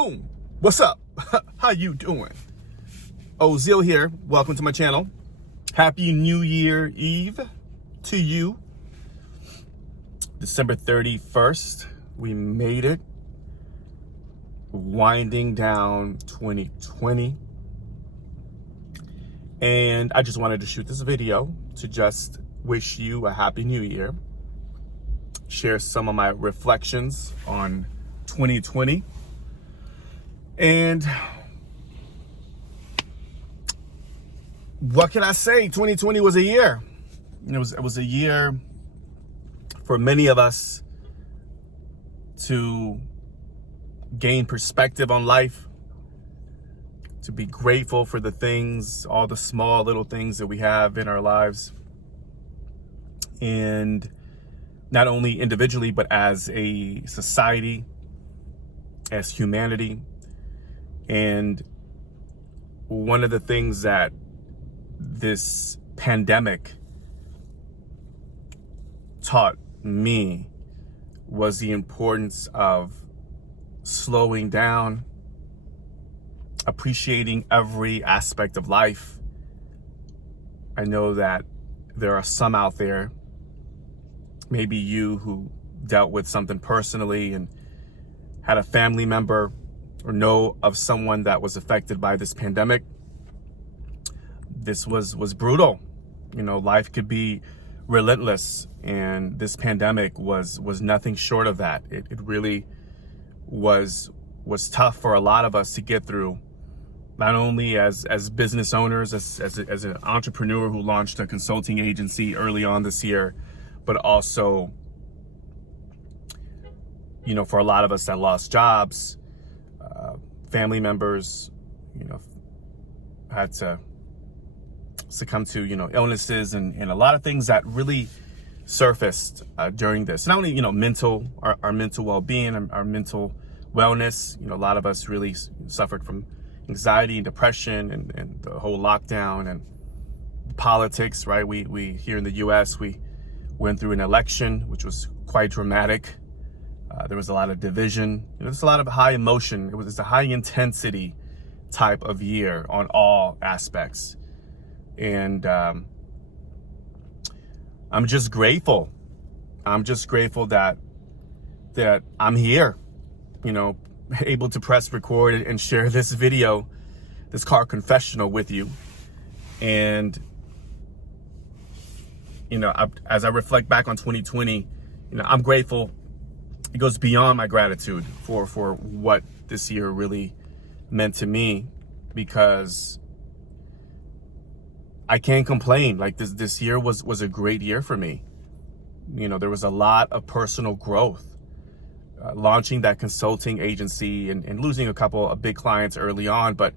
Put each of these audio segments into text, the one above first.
Boom! What's up? How you doing? Ozil here. Welcome to my channel. Happy New Year Eve to you. December 31st. We made it. Winding down 2020. And I just wanted to shoot this video to just wish you a happy new year. Share some of my reflections on 2020. And what can I say? 2020 was a year. It was a year for many of us to gain perspective on life, to be grateful for the things, all the small little things that we have in our lives. And not only individually, but as a society, as humanity. And one of the things that this pandemic taught me was the importance of slowing down, appreciating every aspect of life. I know that there are some out there, maybe you, who dealt with something personally and had a family member or know of someone that was affected by this pandemic. This was brutal. You know, life could be relentless, and this pandemic was nothing short of that. It really was tough for a lot of us to get through, not only as business owners, as an entrepreneur who launched a consulting agency early on this year, but also, you know, for a lot of us that lost jobs, family members, you know, had to succumb to, you know, illnesses and a lot of things that really surfaced during this. Not only, you know, our mental well-being, our mental wellness. You know, a lot of us really suffered from anxiety and depression and the whole lockdown and politics, right? We here in the US, we went through an election, which was quite dramatic. There was a lot of division. You know, there's a lot of high emotion. It's a high intensity type of year on all aspects. And I'm just grateful. I'm just grateful that I'm here, you know, able to press record and share this video, this car confessional with you. And, you know, as I reflect back on 2020, you know, I'm grateful. It goes beyond my gratitude for what this year really meant to me, because I can't complain. Like this year was a great year for me. You know, there was a lot of personal growth. Launching that consulting agency and losing a couple of big clients early on, but,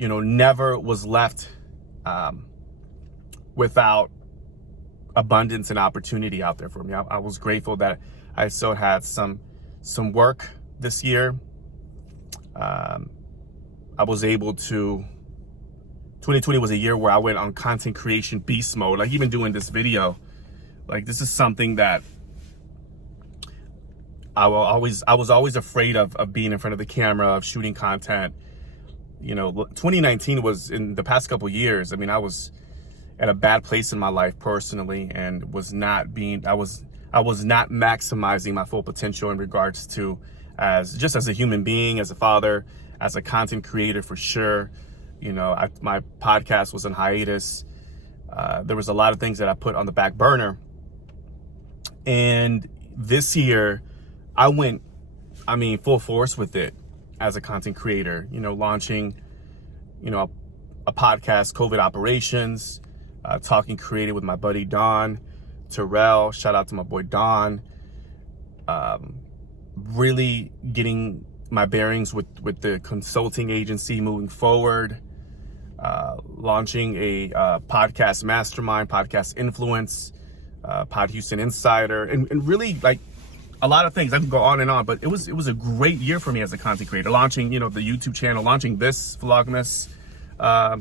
you know, never was left without abundance and opportunity out there for me. I was grateful that I still had some work this year. I was able to. 2020 was a year where I went on content creation beast mode. Like, even doing this video, like, this is something that I was always afraid of being in front of the camera, of shooting content. You know, 2019 was, in the past couple years, I mean, I was at a bad place in my life personally, and I was not maximizing my full potential in regards to as a human being, as a father, as a content creator, for sure. You know, my podcast was on hiatus. There was a lot of things that I put on the back burner. And this year, I went, full force with it as a content creator. You know, launching, you know, a podcast, COVID Operations, talking creative with my buddy Don Terrell. Shout out to my boy Don. Really getting my bearings with the consulting agency moving forward. Launching a podcast mastermind, podcast influence, Pod Houston Insider, and really, like, a lot of things. I can go on and on, but it was a great year for me as a content creator. Launching, you know, the YouTube channel, launching this Vlogmas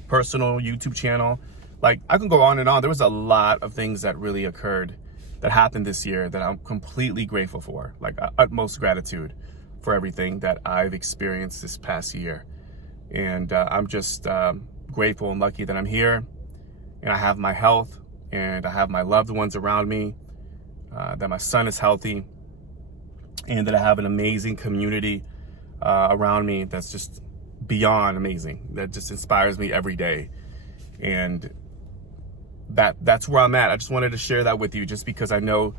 personal YouTube channel. Like, I can go on and on. There was a lot of things that really occurred, that happened this year, that I'm completely grateful for, like utmost gratitude. for everything that I've experienced this past year. And I'm just grateful and lucky that I'm here, and I have my health, and I have my loved ones around me, that my son is healthy, and that I have an amazing community around me that's just beyond amazing, that just inspires me every day. And that's where I'm at. I just wanted to share that with you, just because I know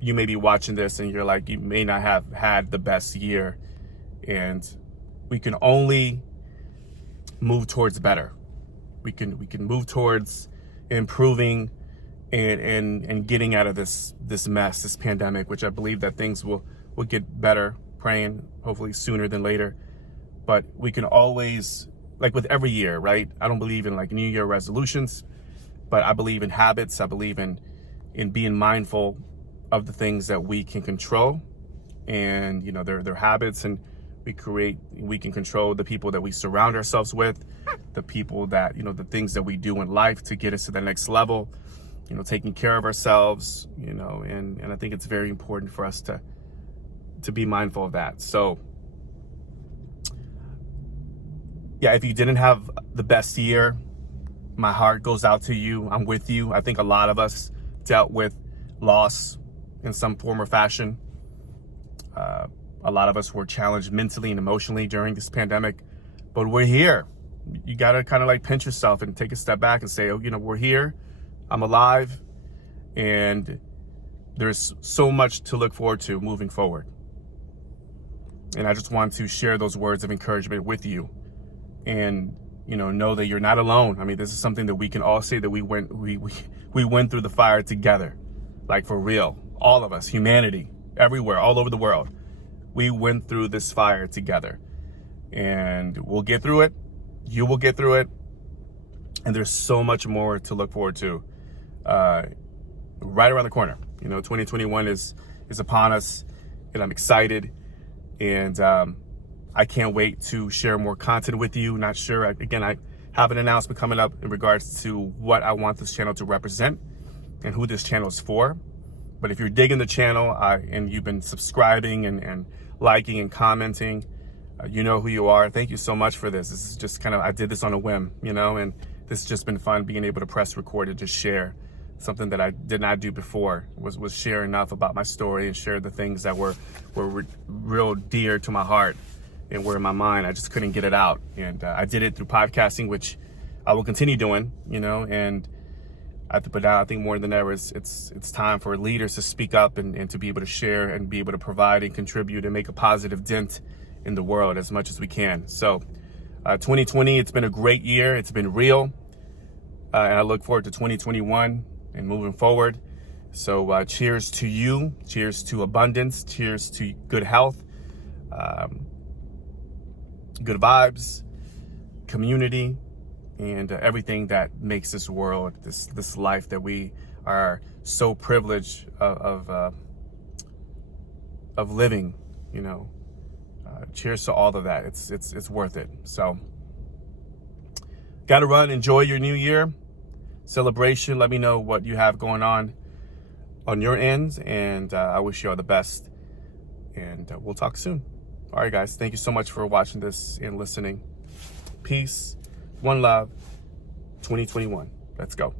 you may be watching this and you're like, you may not have had the best year, and we can only move towards better. We can move towards improving and getting out of this mess, this pandemic, which I believe that things will get better, praying hopefully sooner than later. But we can always, like with every year, right? I don't believe in like New Year resolutions, but I believe in habits. I believe in being mindful of the things that we can control, and they're habits, and we can control the people that we surround ourselves with, the people that the things that we do in life to get us to the next level, taking care of ourselves, and I think it's very important for us to be mindful of that. So yeah, if you didn't have the best year, my heart goes out to you. I'm with you. I think a lot of us dealt with loss in some form or fashion. A lot of us were challenged mentally and emotionally during this pandemic, but we're here. You got to kind of like pinch yourself and take a step back and say, oh, we're here. I'm alive. And there's so much to look forward to moving forward. And I just want to share those words of encouragement with you, and know that you're not alone. I mean, this is something that we can all say, that we went through the fire together, like for real. All of us, humanity, everywhere, all over the world. We went through this fire together, and we'll get through it. You will get through it. And there's so much more to look forward to right around the corner. 2021 is upon us, and I'm excited. And I can't wait to share more content with you. Not sure. Again, I have an announcement coming up in regards to what I want this channel to represent and who this channel is for. But if you're digging the channel and you've been subscribing and liking and commenting, you know who you are. Thank you so much for this. This is just I did this on a whim, and this has just been fun, being able to press record and just share something that I did not do before, was share enough about my story and share the things that were real dear to my heart and were in my mind. I just couldn't get it out. And I did it through podcasting, which I will continue doing, and but now I think more than ever, it's time for leaders to speak up and to be able to share and be able to provide and contribute and make a positive dent in the world as much as we can. So 2020, it's been a great year. It's been real. And I look forward to 2021 and moving forward. So cheers to you. Cheers to abundance. Cheers to good health, good vibes, community, and everything that makes this world, this life that we are so privileged of living. Cheers to all of that. It's worth it. So, gotta run. Enjoy your new year celebration. Let me know what you have going on your end, and I wish you all the best. And we'll talk soon. All right, guys. Thank you so much for watching this and listening. Peace. One love. 2021. Let's go.